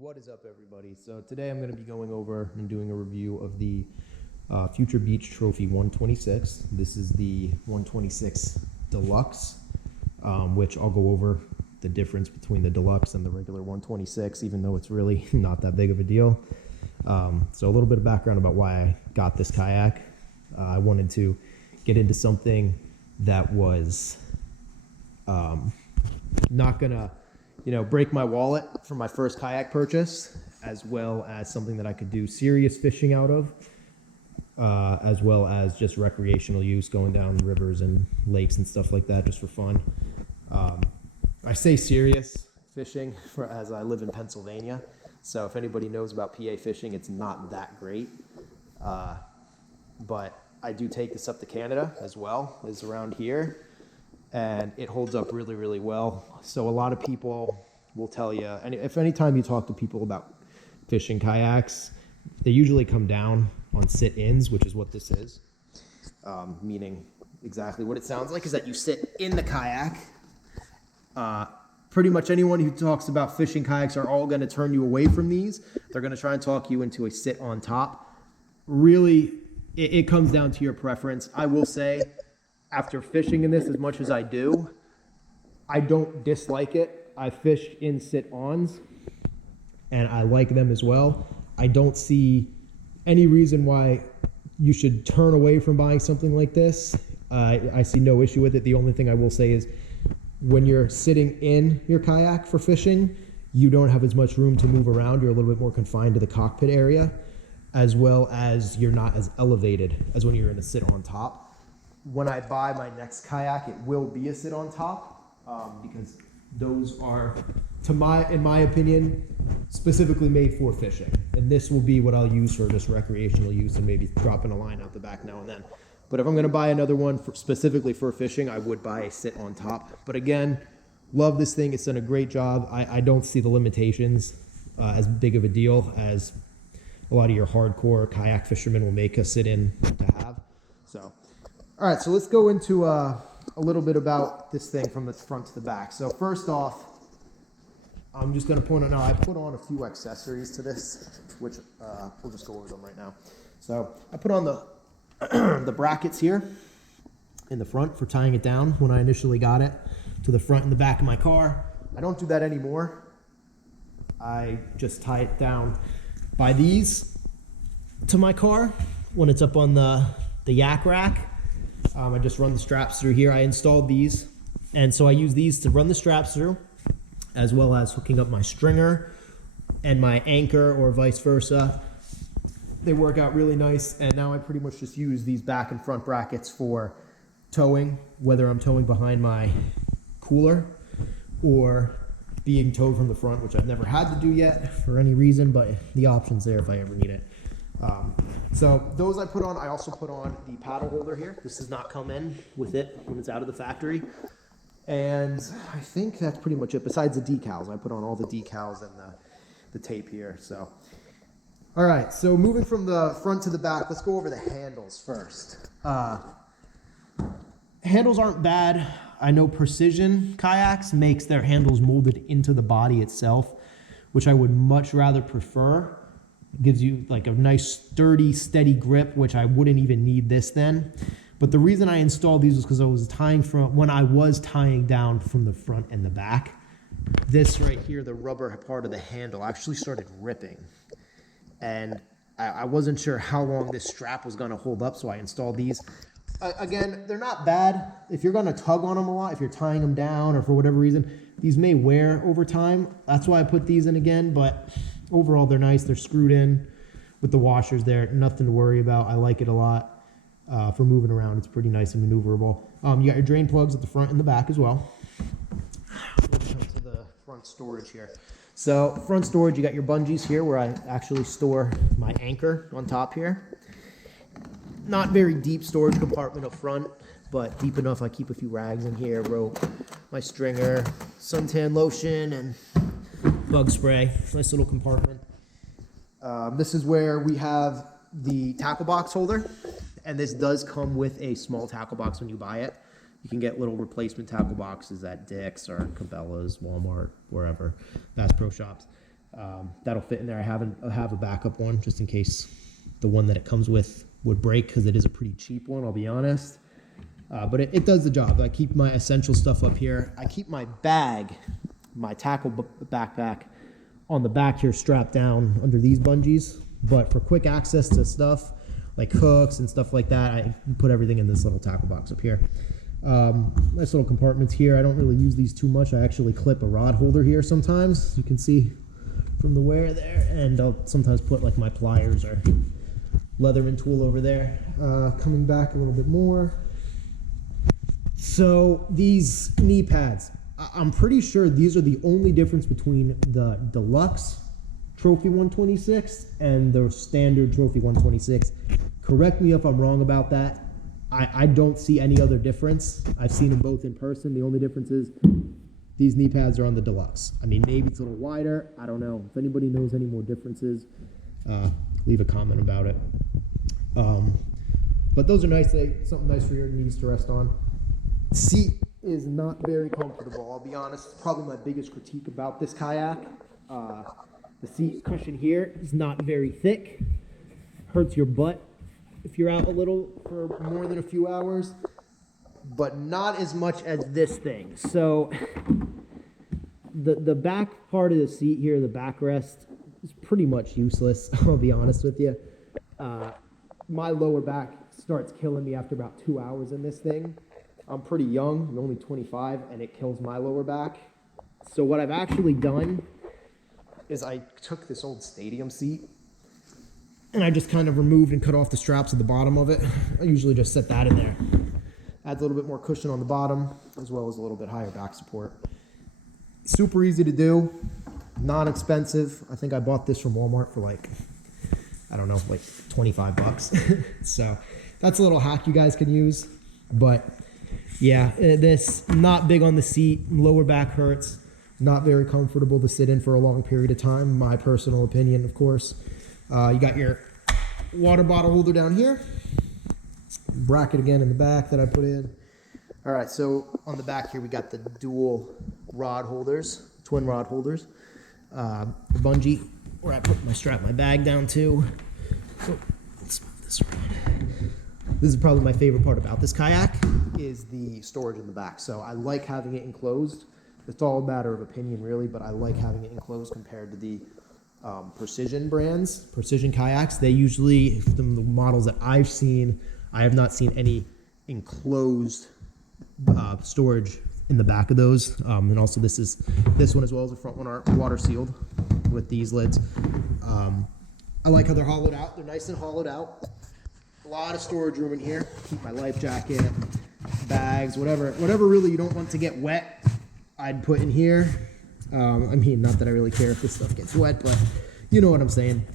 What is up, everybody? So today I'm going to be going over and doing a review of the Future Beach Trophy 126. This is the 126 Deluxe, which I'll go over the difference between the Deluxe and the regular 126, even though it's really not that big of a deal. So a little bit of background about why I got this kayak. I wanted to get into something that was not going to break my wallet for my first kayak purchase, as well as something that I could do serious fishing out of, as well as just recreational use, going down rivers and lakes and stuff like that, just for fun. I say serious fishing as I live in Pennsylvania, so if anybody knows about PA fishing, it's not that great. But I do take this up to Canada as well as around here, and it holds up really, really well. So a lot of people will tell you, and if anytime you talk to people about fishing kayaks, they usually come down on sit-ins, which is what this is, meaning exactly what it sounds like is that you sit in the kayak. Pretty much anyone who talks about fishing kayaks are all going to turn you away from these. They're going to try and talk you into a sit on top. Really, it comes down to your preference. I will say, after fishing in this as much as I do, I don't dislike it. I fished in sit-ons, and I like them as well. I don't see any reason why you should turn away from buying something like this. I see no issue with it. The only thing I will say is when you're sitting in your kayak for fishing, you don't have as much room to move around. You're a little bit more confined to the cockpit area, as well as you're not as elevated as when you're in a sit-on top. When I buy my next kayak, it will be a sit on top, because those are, in my opinion, specifically made for fishing. And this will be what I'll use for just recreational use and maybe dropping a line out the back now and then. But if I'm going to buy another one specifically for fishing, I would buy a sit on top. But again, love this thing. It's done a great job. I don't see the limitations as big of a deal as a lot of your hardcore kayak fishermen will make a sit in to have. So. All right, so let's go into a little bit about this thing from the front to the back. So first off, I'm just going to point out now, I put on a few accessories to this, which we'll just go over them right now. So I put on the brackets here in the front for tying it down when I initially got it to the front and the back of my car. I don't do that anymore. I just tie it down by these to my car when it's up on the yak rack. I just run the straps through here. I installed these, and so I use these to run the straps through, as well as hooking up my stringer and my anchor, or vice versa. They work out really nice, and now I pretty much just use these back and front brackets for towing, whether I'm towing behind my cooler or being towed from the front, which I've never had to do yet for any reason, but the option's there if I ever need it. So those I put on. I also put on the paddle holder here. This does not come in with it when it's out of the factory. And I think that's pretty much it. Besides the decals, I put on all the decals and the tape here. So, all right. So moving from the front to the back, let's go over the handles first. Handles aren't bad. I know Precision Kayaks makes their handles molded into the body itself, which I would much rather prefer. It gives you like a nice sturdy, steady grip, which I wouldn't even need this then. But the reason I installed these was because when I was tying down from the front and the back, this right here, the rubber part of the handle, actually started ripping. And I wasn't sure how long this strap was going to hold up, so I installed these. Again, they're not bad. If you're going to tug on them a lot, if you're tying them down or for whatever reason, these may wear over time. That's why I put these in again, but overall, they're nice. They're screwed in with the washers there. Nothing to worry about. I like it a lot for moving around. It's pretty nice and maneuverable. You got your drain plugs at the front and the back as well. Let's come to the front storage here. So front storage, you got your bungees here where I actually store my anchor on top here. Not very deep storage compartment up front, but deep enough I keep a few rags in here, rope, my stringer, suntan lotion, and bug spray. Nice little compartment. This is where we have the tackle box holder, and this does come with a small tackle box when you buy it. You can get little replacement tackle boxes at Dick's or Cabela's, Walmart, wherever, Bass Pro Shops. That'll fit in there. I have a backup one just in case the one that it comes with would break, because it is a pretty cheap one, I'll be honest. But it does the job. I keep my essential stuff up here. I keep my bag, my tackle backpack, on the back here strapped down under these bungees. But for quick access to stuff like hooks and stuff like that, I put everything in this little tackle box up here. Nice little compartments here. I don't really use these too much. I actually clip a rod holder here sometimes, you can see from the wear there, and I'll sometimes put like my pliers or Leatherman tool over there. Coming back a little bit more. So these knee pads, I'm pretty sure these are the only difference between the Deluxe Trophy 126 and the standard Trophy 126. Correct me if I'm wrong about that. I don't see any other difference. I've seen them both in person. The only difference is these knee pads are on the Deluxe. I mean, maybe it's a little wider. I don't know. If anybody knows any more differences, leave a comment about it. But those are nice. Something nice for your knees to rest on. Seat is not very comfortable. I'll be honest. It's probably my biggest critique about this kayak. The seat cushion here is not very thick. Hurts your butt if you're out a little for more than a few hours, but not as much as this thing. So the back part of the seat here, the backrest, is pretty much useless. I'll be honest with you. My lower back starts killing me after about 2 hours in this thing. I'm pretty young, I'm only 25, and it kills my lower back. So what I've actually done is I took this old stadium seat and I just kind of removed and cut off the straps at the bottom of it. I usually just set that in there. Adds a little bit more cushion on the bottom, as well as a little bit higher back support. Super easy to do, non-expensive. I think I bought this from Walmart for like, I don't know, like 25 bucks. So that's a little hack you guys can use. But yeah, this, not big on the seat, lower back hurts, not very comfortable to sit in for a long period of time. My personal opinion, of course. You got your water bottle holder down here. Bracket again in the back that I put in. All right, so on the back here we got the dual rod holders, twin rod holders. The bungee where I put my bag down to. So let's move this around. This is probably my favorite part about this kayak is the storage in the back. So I like having it enclosed. It's all a matter of opinion really, but I like having it enclosed compared to the Precision brands, Precision kayaks. They usually, the models that I've seen, I have not seen any enclosed storage in the back of those. And also this one as well as the front one are water sealed with these lids. I like how they're hollowed out. They're nice and hollowed out. A lot of storage room in here. Keep my life jacket, bags, whatever really you don't want to get wet, I'd put in here. I mean, not that I really care if this stuff gets wet, but you know what I'm saying.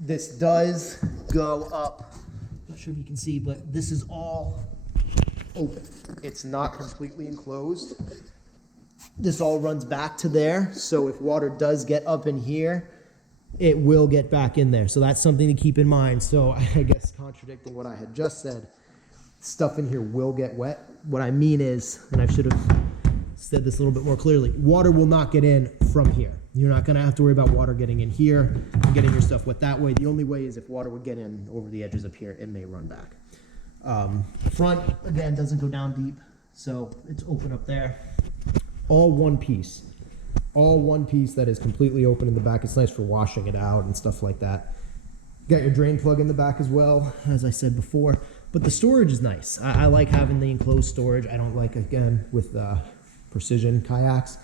This does go up. Not sure if you can see, but this is all open. It's not completely enclosed. This all runs back to there, so if water does get up in here, it will get back in there. So that's something to keep in mind. So I guess contradicting what I had just said, stuff in here will get wet. What I mean is, and I should have said this a little bit more clearly, water will not get in from here. You're not going to have to worry about water getting in here and getting your stuff wet that way. The only way is if water would get in over the edges up here, it may run back. Front, again, doesn't go down deep, so it's open up there. All one piece. All one piece that is completely open in the back. It's nice for washing it out and stuff like that. Got your drain plug in the back as well, as I said before. But the storage is nice. I like having the enclosed storage. I don't like, again, with Precision kayaks,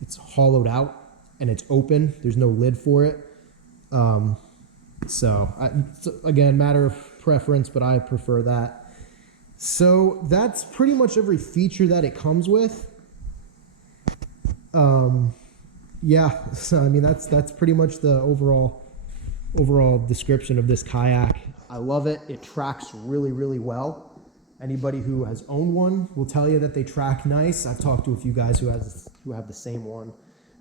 it's hollowed out and it's open. There's no lid for it. It's, again, matter of preference, but I prefer that. So that's pretty much every feature that it comes with. Yeah, so I mean that's pretty much the overall description of this kayak. I love it. It tracks really, really well. Anybody who has owned one will tell you that they track nice. I've talked to a few guys who have the same one.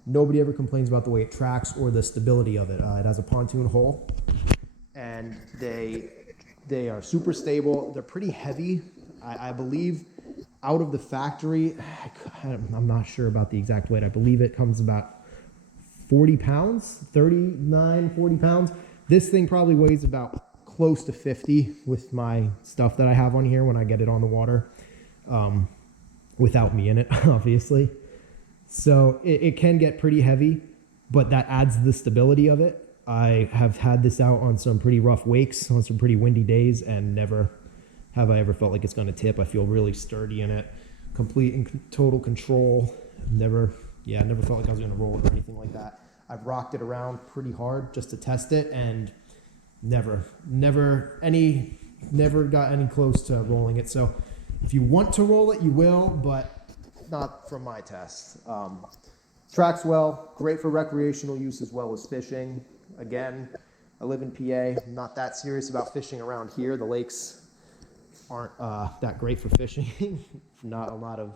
Nobody ever complains about the way it tracks or the stability of it. It has a pontoon hull, and they are super stable. They're pretty heavy. I believe out of the factory, I'm not sure about the exact weight. I believe it comes about 40 pounds, 39, 40 pounds. This thing probably weighs about close to 50 with my stuff that I have on here when I get it on the water, without me in it, obviously. So it can get pretty heavy, but that adds the stability of it. I have had this out on some pretty rough wakes, on some pretty windy days, and never have I ever felt like it's going to tip. I feel really sturdy in it, complete and total control. Never felt like I was going to roll it or anything like that. I've rocked it around pretty hard just to test it, and never got any close to rolling it. So if you want to roll it, you will, but not from my test. Tracks well, great for recreational use as well as fishing. Again, I live in PA. I'm not that serious about fishing around here. The lakes aren't that great for fishing. Not a lot of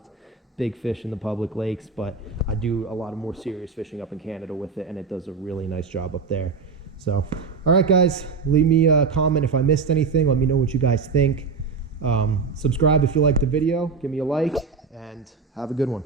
big fish in the public lakes, but I do a lot of more serious fishing up in Canada with it, and it does a really nice job up there. So, all right, guys, leave me a comment if I missed anything. Let me know what you guys think. Subscribe if you liked the video. Give me a like, and have a good one.